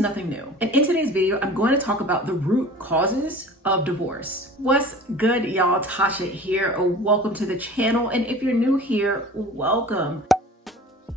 nothing new. And in today's video, I'm going to talk about the root causes of divorce. What's good, y'all? Tasha here. Welcome to the channel. And if you're new here, welcome.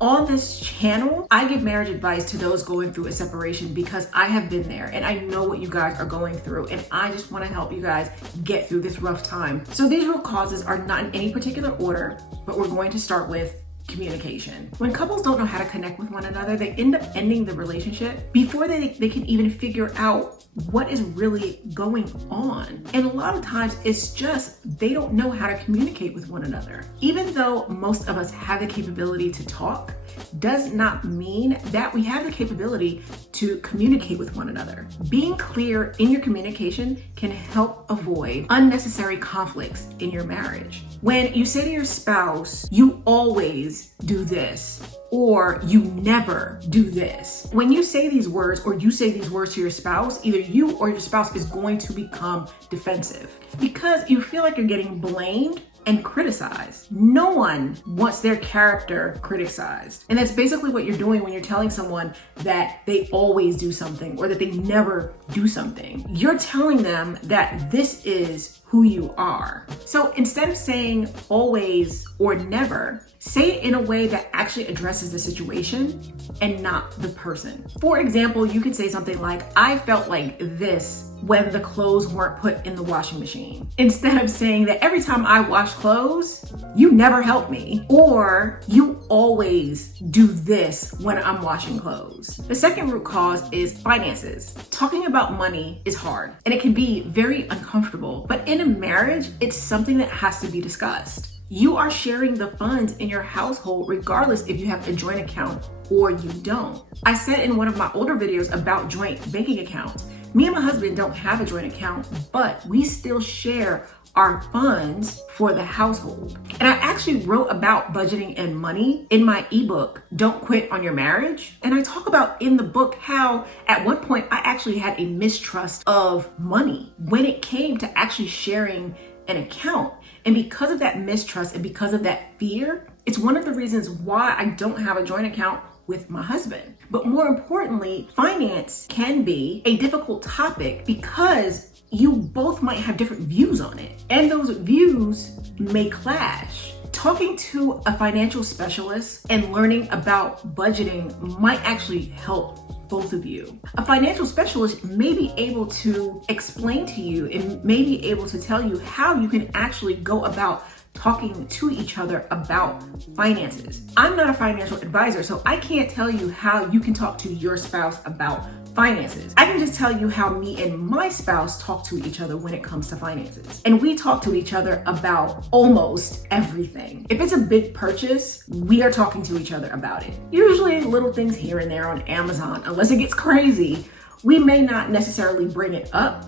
On this channel, I give marriage advice to those going through a separation because I have been there and I know what you guys are going through, and I just want to help you guys get through this rough time. So these root causes are not in any particular order, but we're going to start with communication. When couples don't know how to connect with one another, they end up ending the relationship before they can even figure out what is really going on. And a lot of times it's just they don't know how to communicate with one another. Even though most of us have the capability to talk, does not mean that we have the capability to communicate with one another. Being clear in your communication can help avoid unnecessary conflicts in your marriage. When you say to your spouse, you always do this, or you never do this. When you say these words or you say these words to your spouse, either you or your spouse is going to become defensive because you feel like you're getting blamed and criticized. No one wants their character criticized. And that's basically what you're doing when you're telling someone that they always do something or that they never do something. You're telling them that this is who you are. So instead of saying always or never, say it in a way that actually addresses the situation and not the person. For example, you could say something like, I felt like this when the clothes weren't put in the washing machine. Instead of saying that every time I wash clothes, you never help me, or you always do this when I'm washing clothes. The second root cause is finances. Talking about money is hard and it can be very uncomfortable, but in a marriage, it's something that has to be discussed. You are sharing the funds in your household regardless if you have a joint account or you don't. I said in one of my older videos about joint banking accounts, me and my husband don't have a joint account, but we still share our funds for the household. And I actually wrote about budgeting and money in my ebook, Don't Quit on Your Marriage. And I talk about in the book how at one point I actually had a mistrust of money when it came to actually sharing an account. And because of that mistrust and because of that fear, it's one of the reasons why I don't have a joint account with my husband. But more importantly, finance can be a difficult topic because you both might have different views on it, and those views may clash. Talking to a financial specialist and learning about budgeting might actually help both of you. A financial specialist may be able to explain to you and may be able to tell you how you can actually go about talking to each other about finances. I'm not a financial advisor, so I can't tell you how you can talk to your spouse about finances. I can just tell you how me and my spouse talk to each other when it comes to finances. And we talk to each other about almost everything. If it's a big purchase, we are talking to each other about it. Usually little things here and there on Amazon, unless it gets crazy, we may not necessarily bring it up,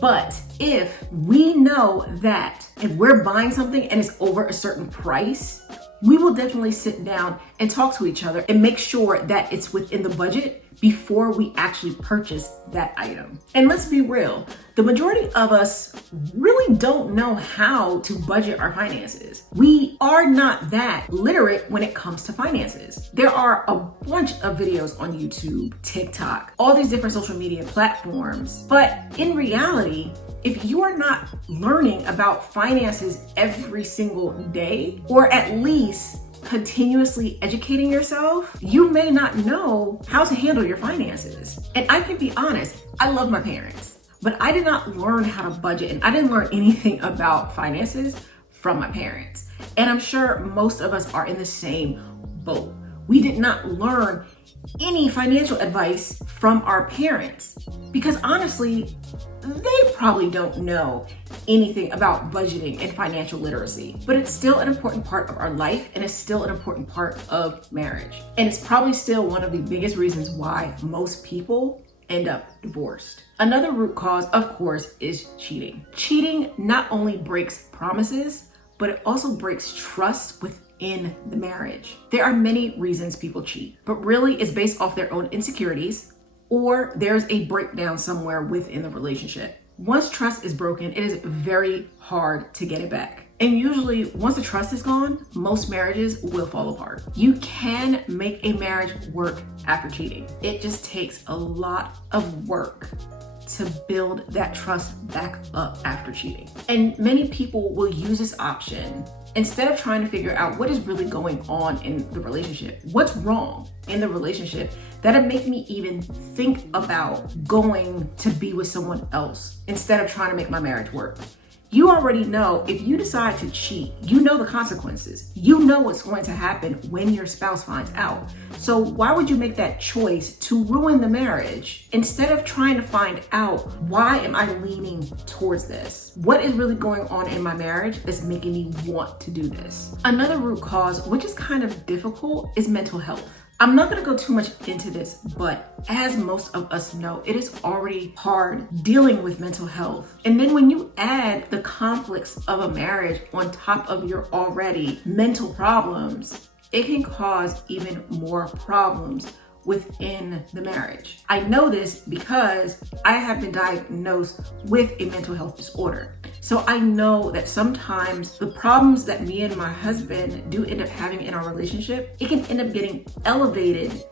but if we know that if we're buying something and it's over a certain price, we will definitely sit down and talk to each other and make sure that it's within the budget before we actually purchase that item. And let's be real, the majority of us really don't know how to budget our finances. We are not that literate when it comes to finances. There are a bunch of videos on YouTube, TikTok, all these different social media platforms. But in reality, if you are not learning about finances every single day, or at least continuously educating yourself, you may not know how to handle your finances. And I can be honest, I love my parents, but I did not learn how to budget and I didn't learn anything about finances from my parents. And I'm sure most of us are in the same boat. We did not learn any financial advice from our parents because honestly, they probably don't know anything about budgeting and financial literacy, but it's still an important part of our life and it's still an important part of marriage. And it's probably still one of the biggest reasons why most people end up divorced. Another root cause, of course, is cheating. Cheating not only breaks promises, but it also breaks trust within the marriage. There are many reasons people cheat, but really it's based off their own insecurities, or there's a breakdown somewhere within the relationship. Once trust is broken, it is very hard to get it back. And usually once the trust is gone, most marriages will fall apart. You can make a marriage work after cheating. It just takes a lot of work to build that trust back up after cheating. And many people will use this option instead of trying to figure out what is really going on in the relationship. What's wrong in the relationship that'll make me even think about going to be with someone else instead of trying to make my marriage work. You already know if you decide to cheat, you know the consequences. You know what's going to happen when your spouse finds out. So why would you make that choice to ruin the marriage instead of trying to find out, why am I leaning towards this? What is really going on in my marriage that's making me want to do this? Another root cause, which is kind of difficult, is mental health. I'm not gonna go too much into this, but as most of us know, it is already hard dealing with mental health. And then when you add the conflicts of a marriage on top of your already mental problems, it can cause even more problems within the marriage. I know this because I have been diagnosed with a mental health disorder. So I know that sometimes the problems that me and my husband do end up having in our relationship, it can end up getting elevated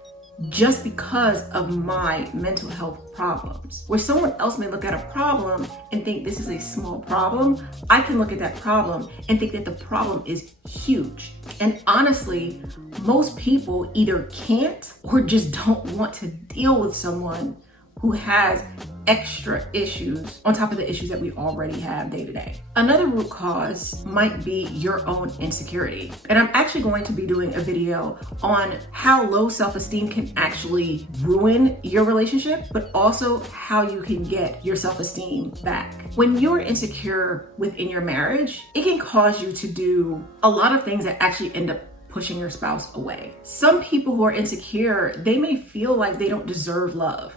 just because of my mental health problems. Where someone else may look at a problem and think this is a small problem, I can look at that problem and think that the problem is huge. And honestly, most people either can't or just don't want to deal with someone who has extra issues on top of the issues that we already have day to day. Another root cause might be your own insecurity. And I'm actually going to be doing a video on how low self-esteem can actually ruin your relationship, but also how you can get your self-esteem back. When you're insecure within your marriage, it can cause you to do a lot of things that actually end up pushing your spouse away. Some people who are insecure, they may feel like they don't deserve love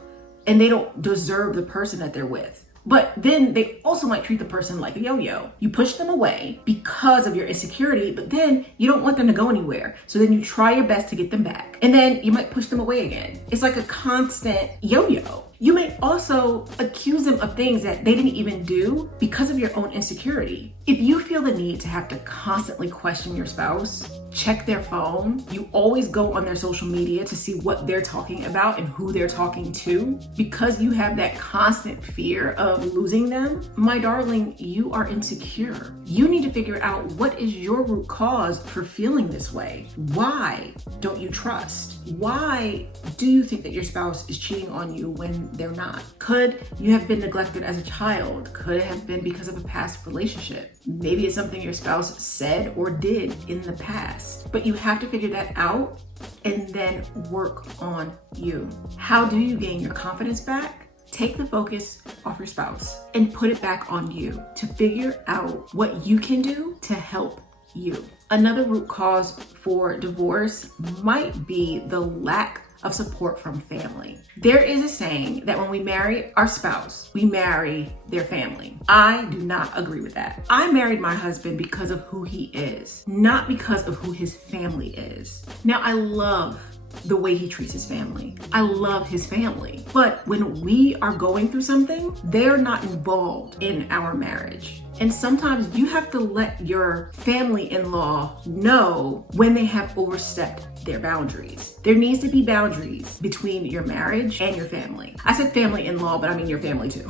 and they don't deserve the person that they're with. But then they also might treat the person like a yo-yo. You push them away because of your insecurity, but then you don't want them to go anywhere. So then you try your best to get them back. And then you might push them away again. It's like a constant yo-yo. You may also accuse them of things that they didn't even do because of your own insecurity. If you feel the need to have to constantly question your spouse, check their phone, you always go on their social media to see what they're talking about and who they're talking to, because you have that constant fear of losing them, my darling, you are insecure. You need to figure out what is your root cause for feeling this way. Why don't you trust? Why do you think that your spouse is cheating on you when they're not? Could you have been neglected as a child? Could it have been because of a past relationship? Maybe it's something your spouse said or did in the past. But you have to figure that out and then work on you. How do you gain your confidence back? Take the focus off your spouse and put it back on you to figure out what you can do to help you. Another root cause for divorce might be the lack of support from family. There is a saying that when we marry our spouse, we marry their family. I do not agree with that. I married my husband because of who he is, not because of who his family is. Now, I love the way he treats his family. I love his family. But when we are going through something, they're not involved in our marriage. And sometimes you have to let your family-in-law know when they have overstepped their boundaries. There needs to be boundaries between your marriage and your family. I said family-in-law, but I mean your family too.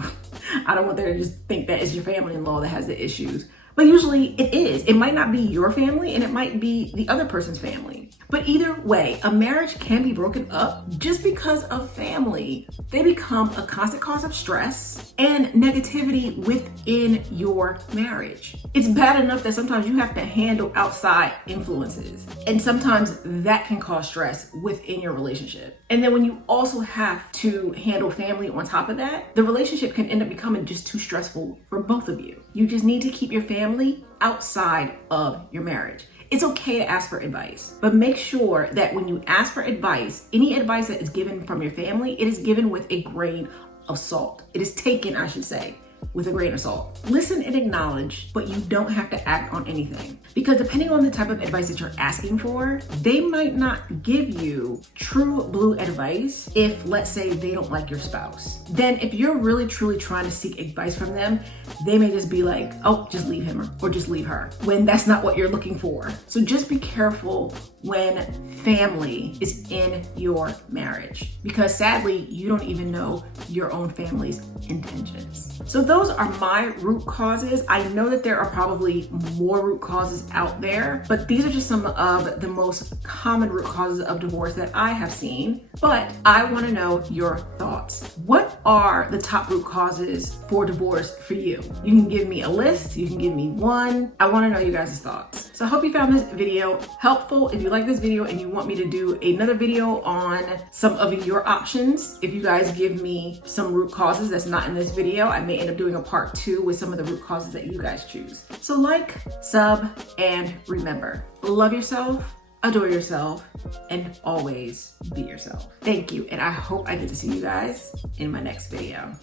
I don't want them to just think that it's your family-in-law that has the issues. But usually it is. It might not be your family and it might be the other person's family. But either way, a marriage can be broken up just because of family. They become a constant cause of stress and negativity within your marriage. It's bad enough that sometimes you have to handle outside influences. And sometimes that can cause stress within your relationship. And then when you also have to handle family on top of that, the relationship can end up becoming just too stressful for both of you. You just need to keep your family outside of your marriage. It's okay to ask for advice, but make sure that when you ask for advice, any advice that is given from your family, it is given with a grain of salt. It is taken, I should say, with a grain of salt. Listen and acknowledge, but you don't have to act on anything. Because depending on the type of advice that you're asking for, they might not give you true blue advice if, let's say, they don't like your spouse. Then if you're really truly trying to seek advice from them, they may just be like, oh, just leave him or just leave her, when that's not what you're looking for. So just be careful when family is in your marriage, because sadly, you don't even know your own family's intentions. So those are my root causes. I know that there are probably more root causes out there, but these are just some of the most common root causes of divorce that I have seen. But I want to know your thoughts. What are the top root causes for divorce for you? You can give me a list, you can give me one. I want to know you guys' thoughts. So I hope you found this video helpful. If you like this video and you want me to do another video on some of your options, if you guys give me some root causes that's not in this video, I may end up doing a part 2 with some of the root causes that you guys choose. So like, sub, and remember, love yourself, adore yourself, and always be yourself. Thank you, and I hope I get to see you guys in my next video.